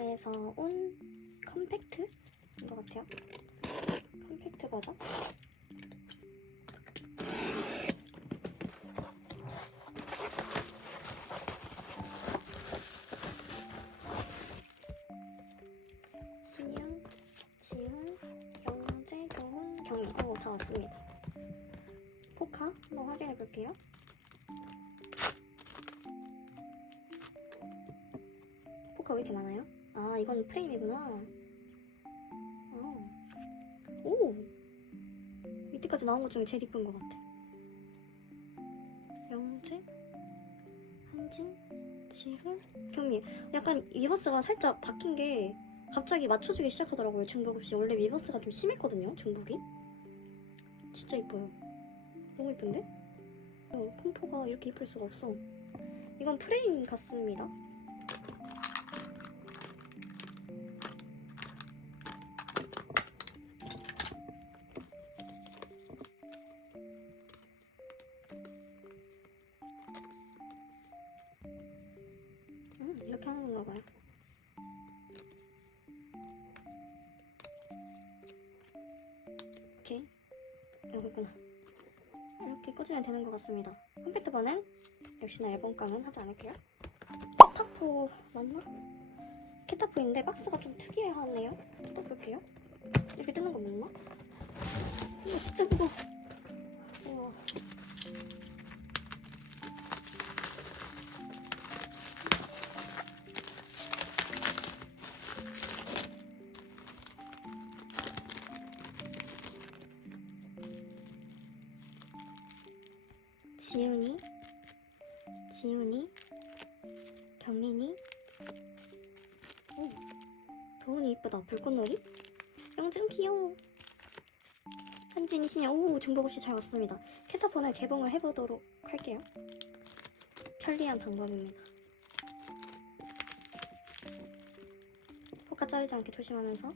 에서 온 컴팩트인 것 같아요. 컴팩트 버전. 신영, 지훈, 영재, 도훈, 경희. 오, 다 왔습니다. 포카 한번 확인해 볼게요. 포카 왜 이렇게 많아요? 아, 이건 프레임이구나. 어. 오! 이때까지 나온 것 중에 제일 이쁜 것 같아. 영재, 한진, 지훈, 경미. 약간 위버스가 살짝 바뀐 게 갑자기 맞춰주기 시작하더라고요, 중복 없이. 원래 위버스가 좀 심했거든요, 중복이. 진짜 이뻐요. 너무 이쁜데? 어, 콤포가 이렇게 이쁠 수가 없어. 이건 프레임 같습니다. 꽂으면 되는 것 같습니다. 컴팩트번은 역시나 앨범감은 하지 않을게요. 캐타포 맞나? 캐타포인데 박스가 좀 특이하네요. 뜯어볼게요. 이렇게 뜯는 거 맞나? 이거 진짜 무거워. 지훈이, 지훈이, 경민이, 오, 도훈이 이쁘다. 불꽃놀이? 영증 귀여워. 한진이, 신이, 오, 중복 없이 잘 왔습니다. 캐타폰을 개봉을 해보도록 할게요. 편리한 방법입니다. 포카 자르지 않게 조심하면서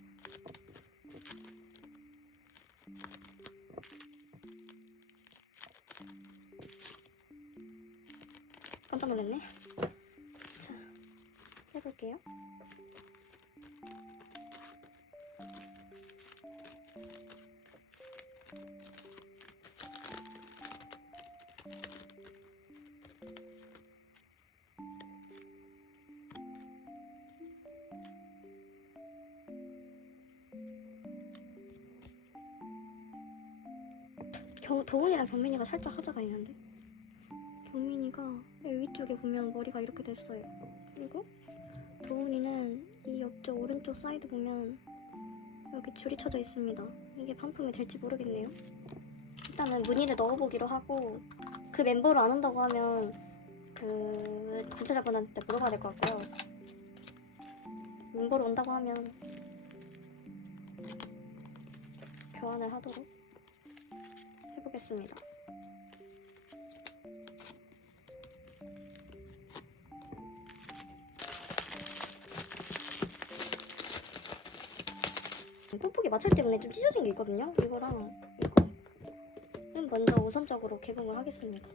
겨, 도훈이랑 경민이가 살짝 하자가 있는데 경민이가 위쪽에 보면 머리가 이렇게 됐어요. 그리고 도훈이는 이 옆쪽 오른쪽 사이드 보면 여기 줄이 쳐져 있습니다. 이게 반품이 될지 모르겠네요. 일단은 문의를 넣어보기로 하고 그 멤버로 안 온다고 하면 그 전체자분한테 물어봐야 될 것 같고요. 멤버로 온다고 하면 교환을 하도록 해보겠습니다. 뽁뽁이 맞출 때문에 좀 찢어진 게 있거든요. 이거랑 이거는 먼저 우선적으로 개봉을 하겠습니다.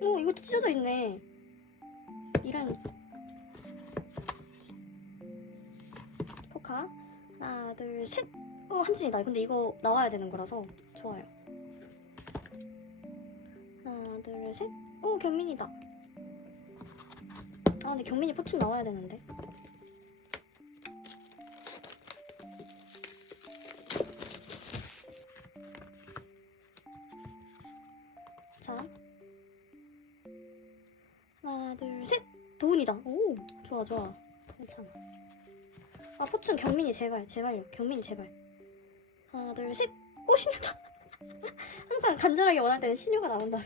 오, 이것도 찢어져 있네. 둘, 셋. 어, 한진이다. 근데 이거 나와야 되는 거라서 좋아요. 하나, 둘, 셋. 오, 경민이다. 아, 근데 경민이 포춘 나와야 되는데. 자. 하나, 둘, 셋. 도훈이다. 오, 좋아, 좋아. 괜찮아. 아, 포춘 경민이 제발, 제발요. 경민이 제발. 하나, 둘, 셋. 오, 신유다. 항상 간절하게 원할 때는 신유가 나온다.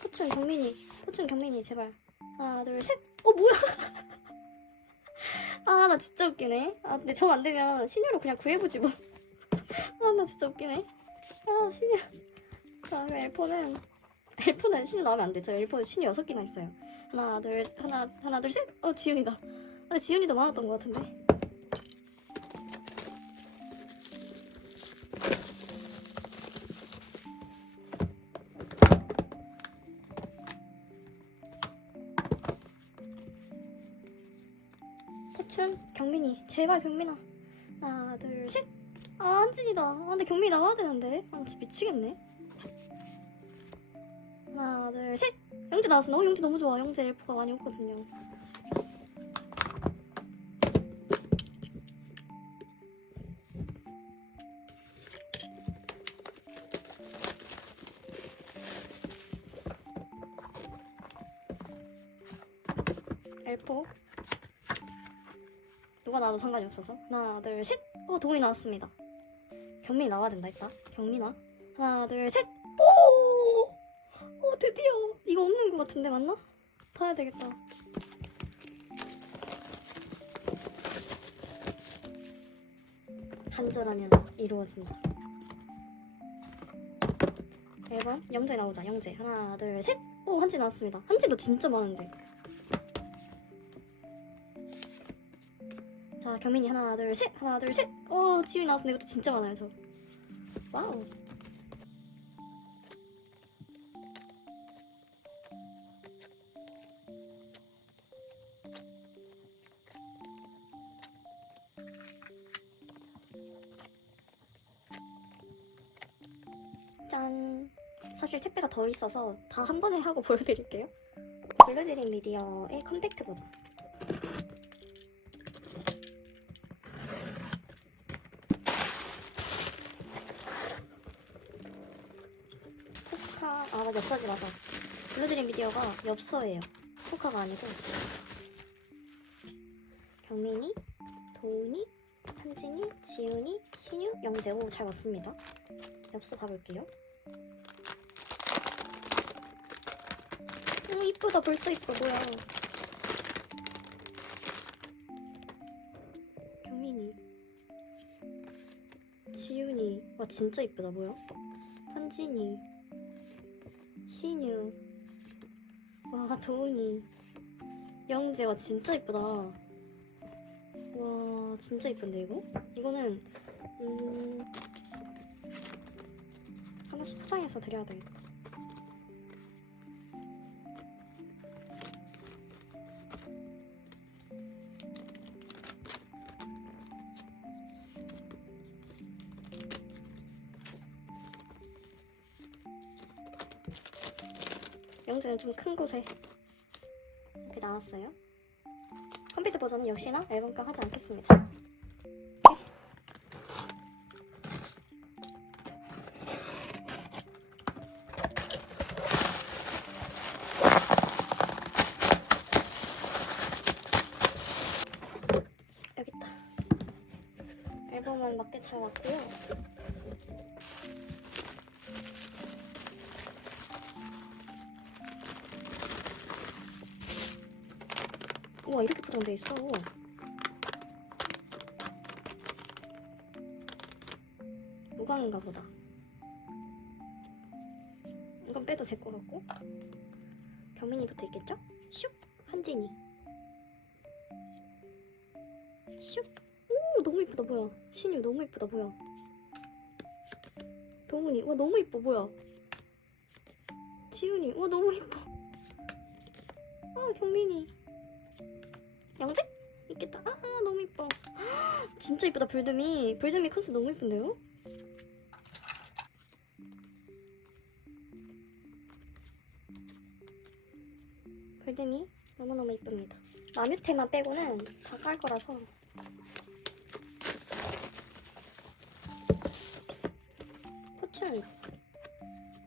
포춘 경민이, 포춘 경민이 제발. 하나, 둘, 셋. 어 뭐야? 아, 나 진짜 웃기네. 아, 근데 정 안 되면 신유로 그냥 구해보지 뭐. 아, 나 진짜 웃기네. 자, 그럼 엘포는 엘포는 신이 나오면 안 되죠. 엘포 신이 여섯 개나 있어요. 하나, 둘, 하나, 하나, 둘, 셋. 어, 지훈이다. 아, 지훈이도 많았던 것 같은데. 태춘, 경민이, 제발 경민아. 하나, 둘, 셋. 아, 한진이다. 아, 근데 경민이 나와야 되는데. 아, 진짜 미치겠네. 하나, 둘, 셋. 영재 나왔어. 어, 영재 너무 좋아. 영재 엘프가 많이 없거든요. 엘포. 누가 나와도 상관이 없어서. 하나, 둘, 셋. 어, 동이 나왔습니다. 경민이 나와야 된다, 했다. 경민아. 하나, 둘, 셋. 오! 어, 드디어. 이거 없는 것 같은데, 맞나? 봐야 되겠다. 간절하면 이루어진다. 1번, 영재 나오자, 영재. 하나, 둘, 셋. 오, 한지 나왔습니다. 한지도 진짜 많은데. 자, 경민이 하나, 둘, 셋. 하나, 둘, 셋. 오, 지훈이 나왔는데 이것도 진짜 많아요, 저. 와우. 짠. 사실 택배가 더 있어서 다 한 번에 하고 보여드릴게요. 블루드림 미디어의 컴팩트 버전. 포카, 아, 맞아, 엽서지, 맞아. 블루드림 미디어가 엽서예요. 포카가 아니고. 경민이, 도훈이, 한진이, 지훈이, 신유, 영재. 오, 잘 왔습니다. 엽서 봐볼게요. 오, 이쁘다. 벌써 이뻐. 뭐야. 경민이. 지훈이. 와, 진짜 이쁘다. 뭐야. 한진이. 신유. 와, 도훈이. 영재. 와, 진짜 이쁘다. 와, 진짜 이쁜데, 이거? 이거는, 음, 하나씩 포장해서 드려야 되겠다. 영재는 좀큰 곳에 이렇게 나왔어요. 컴퓨터 버전은 역시나 앨범가 하지 않겠습니다. 여기 있다. 앨범은 맞게 잘 왔고요. 있어. 무광인가 보다. 이건 빼도 될 것 같고. 경민이부터 있겠죠? 슉 한진이. 슉. 오 너무 이쁘다 뭐야. 신유 너무 이쁘다 뭐야. 동훈이 와 너무 이뻐 뭐야. 지훈이 와 너무 이뻐. 아 경민이. 영재? 있겠다. 아, 아, 너무 이뻐. 진짜 이쁘다, 불듬이. 불듬이 컨셉 너무 이쁜데요? 불듬이 너무너무 이쁩니다. 마뮤테만 빼고는 다 깔 거라서. 포춘스.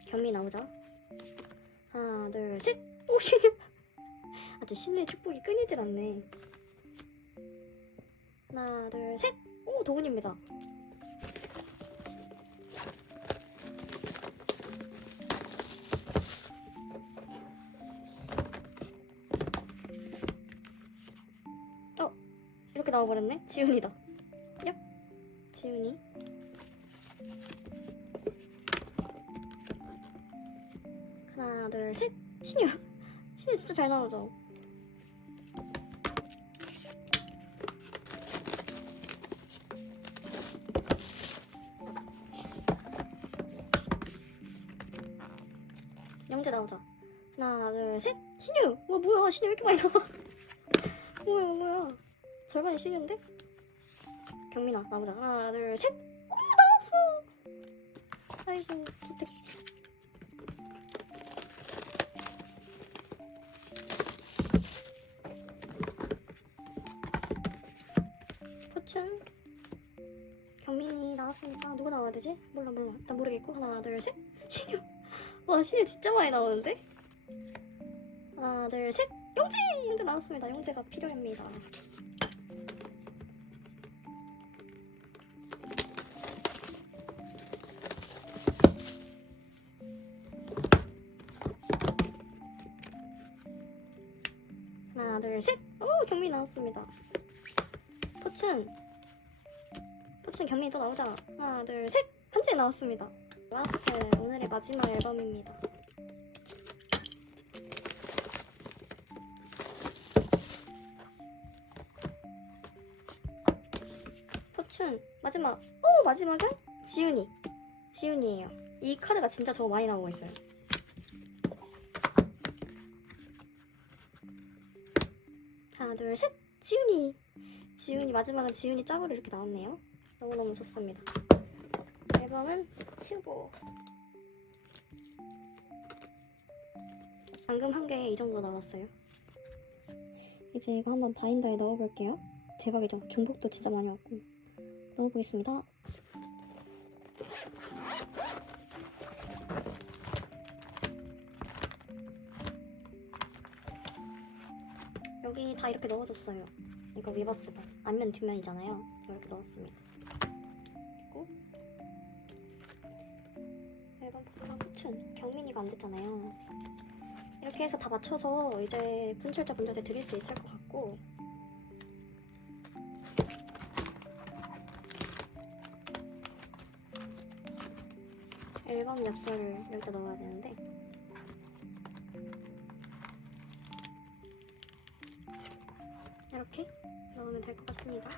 경미 나오자. 하나, 둘, 셋! 오, 신유! 아주 신뢰의 축복이 끊이질 않네. 하나, 둘, 셋! 오, 도훈입니다. 어, 이렇게 나와버렸네? 지훈이다. 얍. 지훈이. 하나, 둘, 셋. 신유. 신유 진짜 잘 나오죠? 신유. 와 뭐야? 신유 왜 이렇게 많이 나와? 뭐야 뭐야? 절반이 신유인데? 경민아 나오자. 하나, 둘, 셋. 오 나왔어. 아이고 기특. 포춘. 경민이 나왔으니까 누가 나와야 되지? 몰라 몰라. 나 모르겠고 하나, 둘, 셋. 신유. 와 신유 진짜 많이 나오는데? 하나, 둘, 셋. 영재! 영재 나왔습니다. 영재가 필요합니다. 하나, 둘, 셋. 오, 경미 나왔습니다. 포춘. 포춘 경미 또 나오자. 하나, 둘, 셋. 한재 나왔습니다. 라스트 오늘의 마지막 앨범입니다. 마지막. 오 마지막은 지훈이. 지훈이에요. 이 카드가 진짜 저 많이 나오고 있어요. 하나 둘 셋. 지훈이. 지훈이 마지막은 지훈이 짝으로 이렇게 나왔네요. 너무너무 좋습니다. 앨범은 치우고 방금 한개이 정도 나왔어요. 이제 이거 한번 바인더에 넣어볼게요. 대박이죠? 중복도 진짜 많이 왔고 넣어보겠습니다. 여기 다 이렇게 넣어줬어요. 이거 위버스가 앞면 뒷면이잖아요. 이렇게 넣었습니다. 그리고 앨범 포크랑 후춘 경민이가 안 됐잖아요. 이렇게 해서 다 맞춰서 이제 분출자 분들한테 드릴 수 있을 것 같고 앨범 엽서를 여기다 넣어야 되는데 이렇게 넣으면 될 것 같습니다.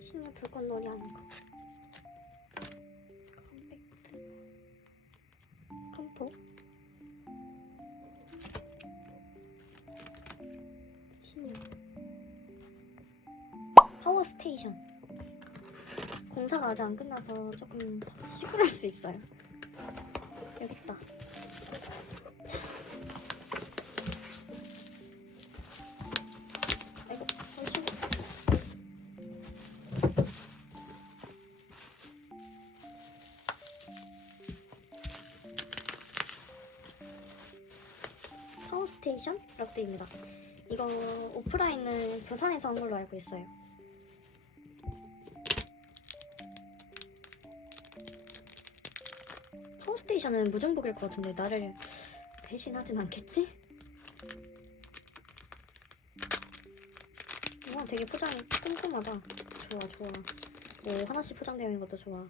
신의 불꽃놀이 아닌 스테이션. 공사가 아직 안 끝나서 조금 시끄러울 수 있어요. 파워스테이션이라고. 되어 있습니다. 이거 오프라인은 부산에서 한 걸로 알고 있어요. 파워스테이션은 무정복일 것 같은데 나를 배신하진 않겠지? 와 되게 포장이 꼼꼼하다. 좋아 좋아. 오 하나씩 포장되어 있는 것도 좋아.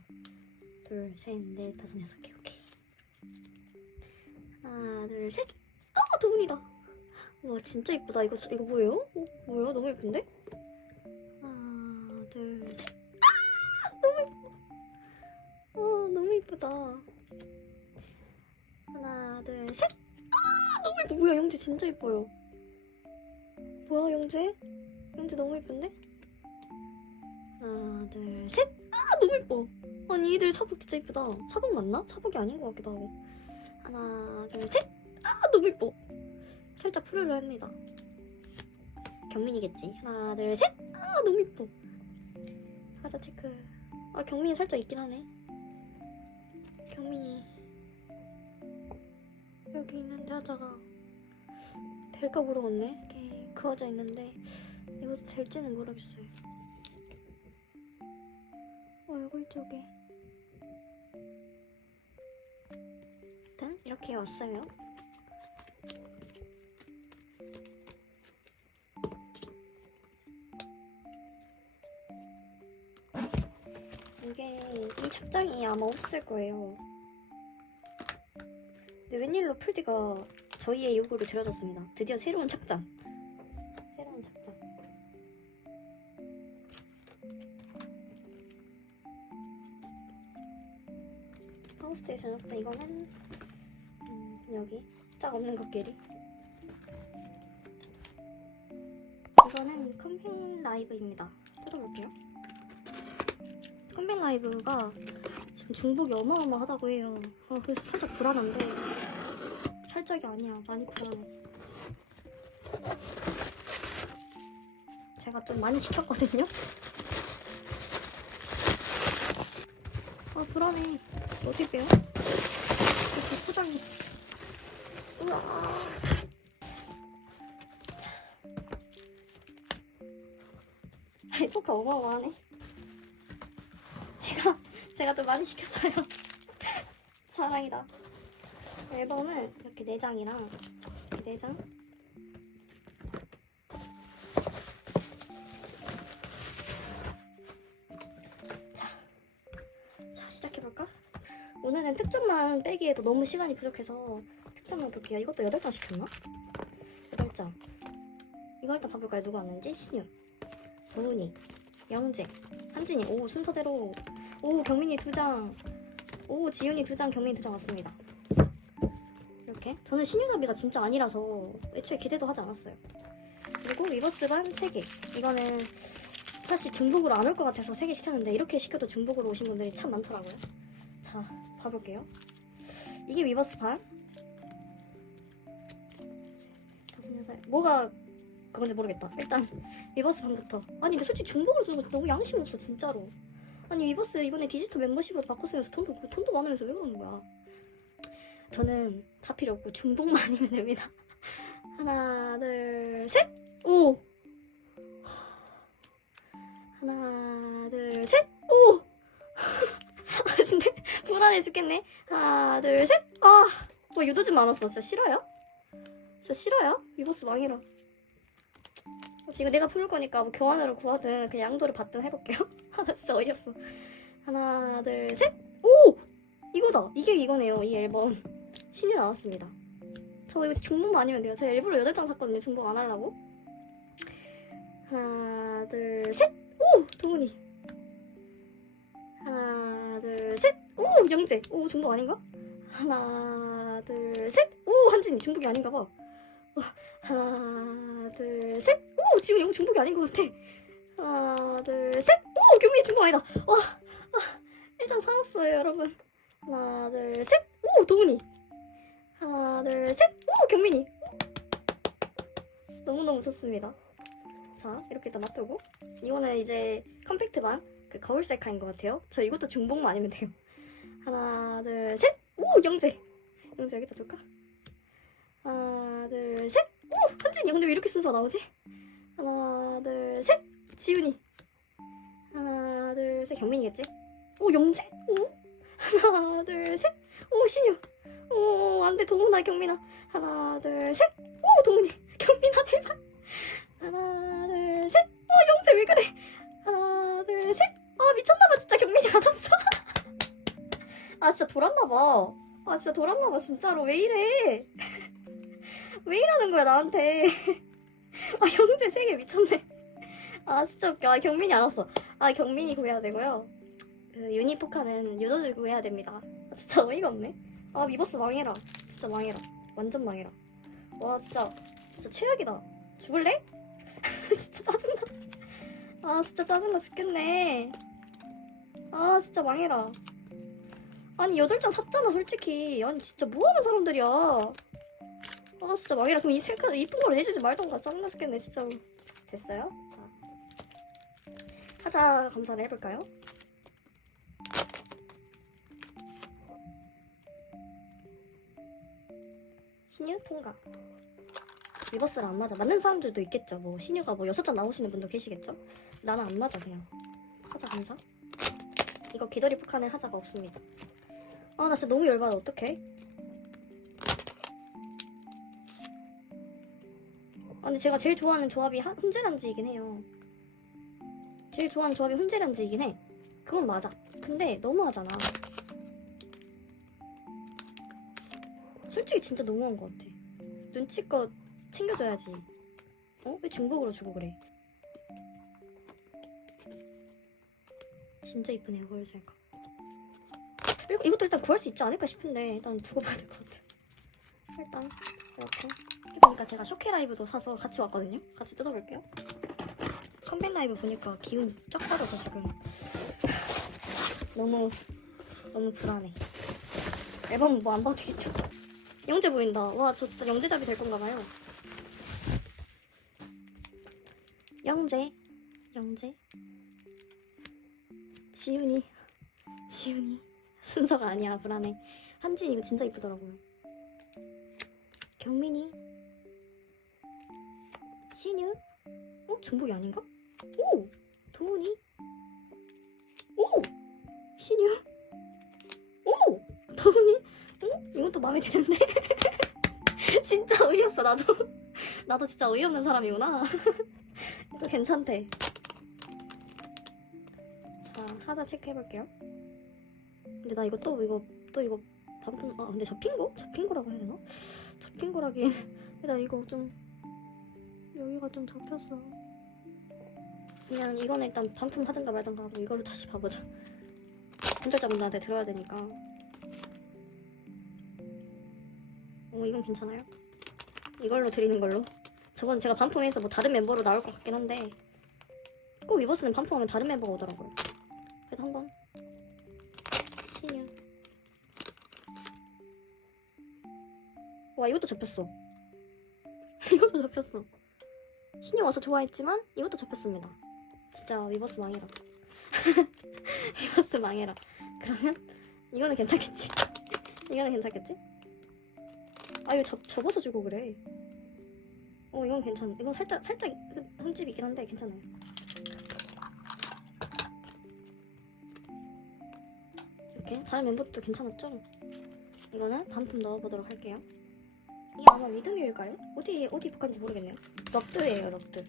둘, 셋, 넷, 다섯, 여섯 개 오케이. 하나, 둘, 셋. 아 도훈이다. 와 진짜 이쁘다. 이거 이거 뭐예요? 어, 뭐야? 너무 예쁜데? 하나, 둘, 셋. 아 너무 예뻐. 어 너무 예쁘다. 셋. 아 너무 예뻐. 뭐야 영재 진짜 예뻐요. 뭐야 영재? 영재 너무 예쁜데? 하나, 둘, 셋. 아 너무 예뻐. 아니 이들 사복 진짜 예쁘다. 사복 맞나? 사복이 아닌 것 같기도 하고. 하나, 둘, 셋. 아 너무 예뻐. 살짝 푸르르 합니다. 경민이겠지. 하나, 둘, 셋. 아 너무 예뻐. 하자 체크. 아 경민이 살짝 있긴 하네. 경민이 여기 있는데 하다가 될까 모르겠네. 이렇게 그어져 있는데 이거 될지는 모르겠어요. 어, 얼굴 쪽에. 일단 이렇게 왔어요. 이게 이 착장이 아마 없을 거예요. 웬일로 풀디가 저희의 요구를 들어줬습니다. 드디어 새로운 책장. 새로운 책장. 파워스테이션 없다. 이거는 음, 여기 짝 없는 것끼리. 이거는 컴백 라이브입니다. 뜯어볼게요. 컴백 라이브가 지금 중복이 어마어마하다고 해요. 아, 그래서 살짝 불안한데 살짝이 아니야. 많이 불안해. 제가 좀 많이 시켰거든요. 아 불안해. 어떻게 빼요? 이렇게 포장이. 우와. 포카 어마어마하네. 제가 제가 좀 많이 시켰어요. 사랑이다. 앨범은 이렇게 네 장이랑 네 장. 자, 자 시작해볼까? 오늘은 특전만 빼기에도 너무 시간이 부족해서 특전만 볼게요. 이것도 8장 시켰나? 8장. 이거 일단 봐볼까요? 누가 왔는지? 신유, 도훈이, 영재, 한진이. 오 순서대로. 오 경민이 두 장. 오 지윤이 두 장, 경민이 두장 왔습니다. 저는 신유나비가 진짜 아니라서 애초에 기대도 하지 않았어요. 그리고 리버스반 3개. 이거는 사실 중복으로 안 올 것 같아서 3개 시켰는데 이렇게 시켜도 중복으로 오신 분들이 참 많더라고요. 자, 봐볼게요. 이게 리버스 반. 뭐가 그건지 모르겠다. 일단 리버스 반부터. 아니 근데 솔직히 중복을 주는 거 너무 양심 없어 진짜로. 아니 리버스 이번에 디지털 멤버십으로 바꿨으면서 돈도 돈도 많으면서 왜 그러는 거야? 저는 다 필요 없고 중복만 아니면 됩니다. 하나 둘 셋. 오. 하나 둘 셋. 오. 아 근데 불안해 죽겠네. 하나 둘 셋. 아. 뭐 유도즘 많았어. 진짜 싫어요? 진짜 싫어요? 리버스 망해라. 지금 내가 부를 거니까 뭐 교환으로 구하든 그냥 양도를 받든 해볼게요. 진짜 어이없어. 하나 둘 셋. 오 이거다. 이게 이거네요. 이 앨범 신이 나왔습니다. 저 이거 중복만 아니면 돼요. 제가 일부러 8장 샀거든요. 중복 안 하려고. 하나 둘 셋. 오 도훈이. 하나 둘 셋. 오 영재. 오 중복 아닌가? 하나 둘 셋. 오 한진이 중복이 아닌가 봐. 어, 하나 둘 셋. 오 지금 이거 중복이 아닌 것 같아. 하나 둘 셋. 오 교민이 중복 아니다. 와 아, 일단 살았어요 여러분. 하나 둘 셋. 오 도훈이. 하나 둘 셋. 오 경민이. 너무너무 좋습니다. 자 이렇게 일단 놔두고 이거는 이제 컴팩트版그 거울 셀카인 것 같아요. 저 이것도 중복만 아니면 돼요. 하나 둘 셋. 오 영재. 영재 여기다 둘까? 하나 둘 셋. 오 한진이 근데 왜 이렇게 순서 나오지? 하나 둘 셋. 지훈이. 하나 둘 셋. 경민이겠지? 오 영재. 오 하나 둘 셋. 오 신유. 오 안 돼 동훈아 경민아. 하나 둘 셋. 오 동훈이. 경민아 제발. 하나 둘 셋. 어 영재 왜 그래? 하나 둘 셋. 아 미쳤나봐 진짜 경민이 안 왔어. 아 진짜 돌았나봐. 아 진짜 돌았나봐 진짜로 왜 이래? 왜 이러는 거야 나한테? 아 영재 세개 미쳤네. 아 진짜 웃겨. 아 경민이 안 왔어. 아 경민이 구해야 되고요. 그 유니포카는 유도들 구해야 됩니다. 아, 진짜 어이가 없네. 아 미버스 망해라. 진짜 망해라. 완전 망해라. 와 진짜 진짜 최악이다. 죽을래? 진짜 짜증나. 아 진짜 짜증나 죽겠네. 아 진짜 망해라. 아니 여덟 장 샀잖아 솔직히. 아니 진짜 뭐하는 사람들이야. 아 진짜 망해라. 그럼 이 셀카 이쁜 걸 내주지 말던가 짜증나 죽겠네 진짜로. 됐어요? 자 하자 검사를 해볼까요? 신유 통과. 리버스를 안 맞아. 맞는 사람들도 있겠죠. 뭐 신유가 뭐 여섯 장 나오시는 분도 계시겠죠. 나는 안 맞아 그냥. 하자 감사. 이거 귀돌이 북한에 하자가 없습니다. 아 나 진짜 너무 열받아. 어떡해? 아 근데 제가 제일 좋아하는 조합이 하- 훈제란지이긴 해요. 제일 좋아하는 조합이 훈제란지이긴 해. 그건 맞아. 근데 너무하잖아. 솔직히 진짜 너무한 것 같아. 눈치껏 챙겨줘야지. 어? 왜 중복으로 주고 그래? 진짜 이쁘네요, 거울색가. 이거, 이것도 일단 구할 수 있지 않을까 싶은데 일단 두고 봐야 될 것 같아요. 일단 이렇게. 그러니까 제가 쇼케 라이브도 사서 같이 왔거든요. 같이 뜯어볼게요. 컴백 라이브 보니까 기운 쫙 빠져서 지금 너무 너무 불안해. 앨범 뭐 안 봐도 되겠죠? 영재 보인다. 와, 저 진짜 영재잡이 될 건가 봐요. 영재, 영재, 지훈이, 지훈이. 순서가 아니야 불안해. 한진 이거 진짜 이쁘더라고요. 경민이, 신유, 어 중복이 아닌가? 오, 도훈이, 오, 신유, 오, 도훈이, 어 이것도 마음에 드는데? 진짜 어이없어 나도. 나도 진짜 어이없는 사람이구나. 이거 괜찮대. 자 하나 체크해볼게요. 근데 나 이거 또 이거 또 이거 반품 아 근데 접힌 거? 접힌 거라고 해야 되나? 접힌 거라긴 나 이거 좀 여기가 좀 접혔어. 그냥 이건 일단 반품 하든가 말든가 하고 이걸로 다시 봐보자. 분절자 분들한테 들어야 되니까 어 이건 괜찮아요? 이걸로 드리는 걸로. 저건 제가 반품해서 뭐 다른 멤버로 나올 것 같긴 한데 꼭 위버스는 반품하면 다른 멤버가 오더라고요. 그래도 한번 신유 와 이것도 접혔어. 이것도 접혔어. 신유 와서 좋아했지만 이것도 접혔습니다. 진짜 위버스 망해라. 위버스 망해라. 그러면 이거는 괜찮겠지? 이거는 괜찮겠지? 아 이거 접, 접어서 주고 그래. 어 이건 괜찮 이건 살짝 살짝 흠- 흠집이 있긴 한데 괜찮아요. 이렇게. 다른 멤버도 괜찮았죠? 이거는 반품 넣어보도록 할게요. 이게 아마 위드뮤일까요? 어디 어디 북한지 모르겠네요. 럭드예요 럭드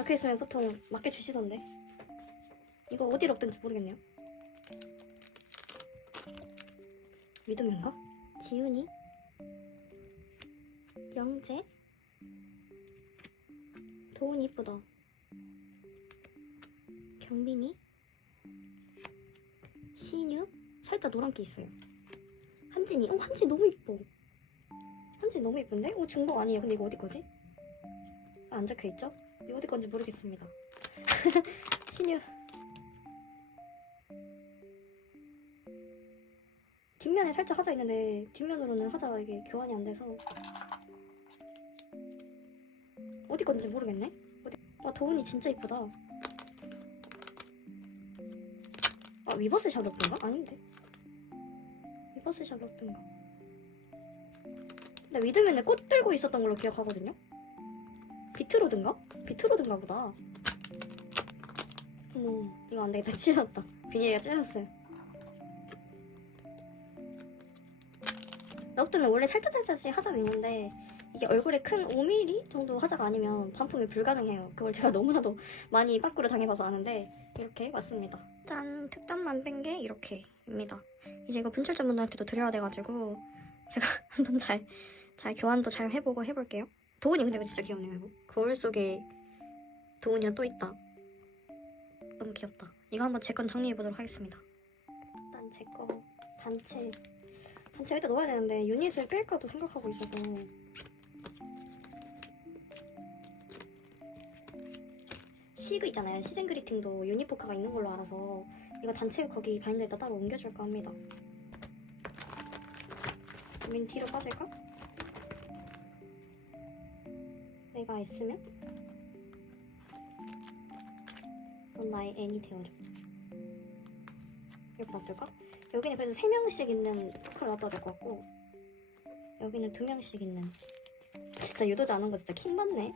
적혀 있으면 보통 맞게 주시던데. 이거 어디 럭든지 모르겠네요. 믿음인가? 지훈이? 영재? 도훈이 이쁘다. 경민이? 신유? 살짝 노란 게 있어요. 한진이? 어 한진 너무 이뻐. 한진 너무 이쁜데? 어 중복 아니에요. 근데 이거 어디 거지? 아, 안 적혀 있죠? 어디 건지 모르겠습니다. 신유. 뒷면에 살짝 하자 있는데 뒷면으로는 하자가 이게 교환이 안 돼서 어디 건지 모르겠네. 어디? 아 도훈이 진짜 이쁘다. 아 위버스 샬롯인가? 아닌데. 위버스 샬롯인가? 나 위드맨에 꽃 들고 있었던 걸로 기억하거든요. 비트로든가? 비트로든가 보다. 어머, 이거 안 되겠다. 찢었다. 비닐이가 찢어졌어요. 럭드는 원래 살짝살짝씩 하자가 있는데 이게 얼굴에 큰 5mm 정도 하자가 아니면 반품이 불가능해요. 그걸 제가 너무나도 많이 빠꾸를 당해봐서 아는데 이렇게 왔습니다. 짠! 특단만 뺀 게 이렇게입니다. 이제 이거 분출자분들한테도 드려야 돼가지고 제가 한번 잘, 잘 교환도 잘 해보고 해볼게요. 도훈이 근데 이거 진짜 귀엽네요 이거 거울 속에 도훈이가 또 있다. 너무 귀엽다. 이거 한번 제 건 정리해 보도록 하겠습니다. 일단 제 거 단체 단체 여기다 넣어야 되는데 유닛을 뺄까도 생각하고 있어서. 시그 있잖아요. 시즌 그리팅도 유니포크가 있는 걸로 알아서 이거 단체 거기 바인더에다 따로 옮겨줄까 합니다. 그러면 뒤로 빠질까? 내가 S면 넌 나의 N이 되어줘 이렇게 놔둘까? 여기는 그래서 3명씩 있는 토크를 놔둬야 될 것 같고 여기는 2명씩 있는 진짜 유도지 않은 거 진짜 킹 받네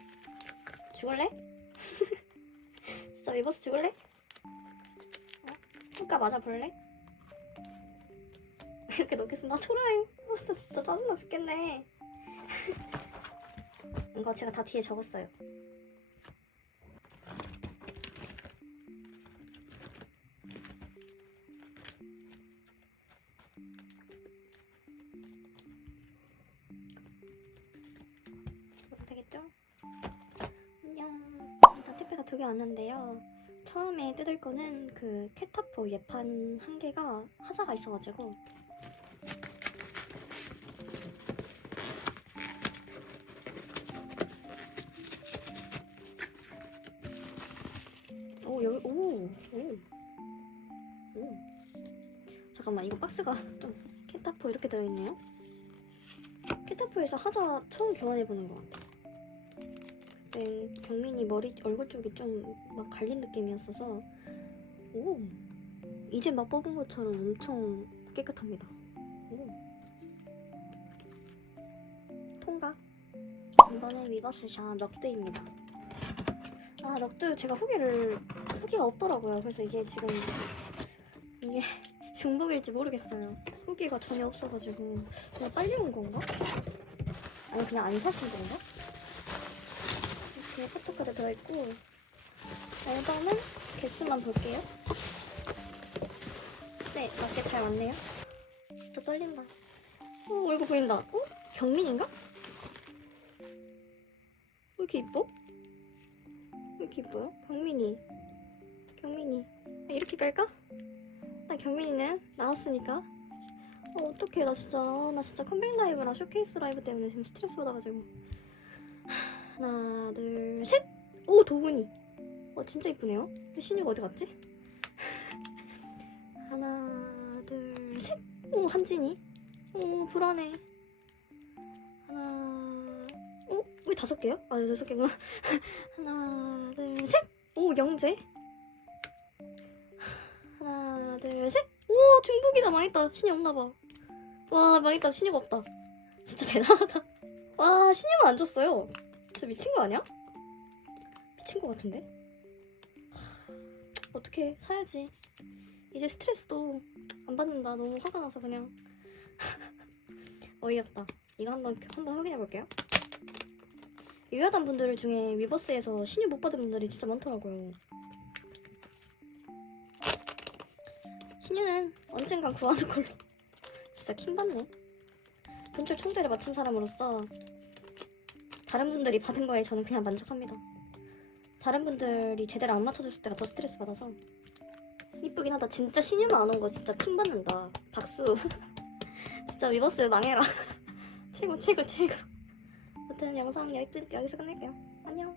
죽을래? 진짜 위버스 죽을래? 어? 효과 맞아볼래? 이렇게 넣겠어 나 초라해 아, 나 진짜 짜증나 죽겠네 이거 제가 다 뒤에 적었어요 뜯을 거는 그 캣타포 예판 한 개가 하자가 있어가지고. 오 여기 오오. 오. 잠깐만 이거 박스가 좀 캣타포 이렇게 들어있네요. 캣타포에서 하자 처음 교환해보는 것 같아. 그 때 경민이 머리 얼굴 쪽이 좀 막 갈린 느낌이었어서 오 이제 막 뽑은 것처럼 엄청 깨끗합니다. 오. 통과. 이번엔 위버스샷 럭드입니다. 아 럭드 제가 후기를 후기가 없더라고요. 그래서 이게 지금 이게 중복일지 모르겠어요. 후기가 전혀 없어가지고 그냥 빨리 온 건가? 아니 그냥 안 사신 건가? 이렇게 포토카드 들어있고 앨범은 개수만 볼게요 네 맞게 잘 왔네요 진짜 떨린다 오 얼굴 보인다 어? 경민인가? 왜 이렇게 이뻐? 왜 이렇게 이뻐요? 경민이 경민이 아, 이렇게 깔까? 나 경민이는 나왔으니까 어 어떡해 나 진짜 나 진짜 컴백 라이브랑 쇼케이스 라이브 때문에 지금 스트레스 받아가지고 하나 둘 셋 오 도훈이. 어 진짜 이쁘네요. 신유가 어디 갔지? 하나 둘 셋 오 한진이. 오 불안해. 하나 오 왜 다섯 개요? 아 여섯 개구나. 하나 둘 셋 오 영재. 하나 둘 셋 오 중복이다. 망했다. 신이 없나봐. 와 망했다. 신이가 없다. 진짜 대단하다. 와 신이가 안 줬어요 진짜 미친 거 아니야? 미친 거 같은데? 하, 어떡해. 사야지. 이제 스트레스도 안 받는다. 너무 화가 나서 그냥. 어이없다. 이거 한번 한번 확인해 볼게요. 유효하단 분들 중에 위버스에서 신유 못 받은 분들이 진짜 많더라고요. 신유는 언젠간 구하는 걸로. 진짜 킹받네. 분출 총대를 맡은 사람으로서 다른 분들이 받은 거에 저는 그냥 만족합니다. 다른 분들이 제대로 안 맞춰줬을 때가 더 스트레스 받아서 이쁘긴 하다. 진짜 신유만 안 온 거 진짜 킹 받는다. 박수. 진짜 위버스 망해라. 최고 최고 최고. 아무튼 영상 여기, 여기서 끝낼게요. 안녕.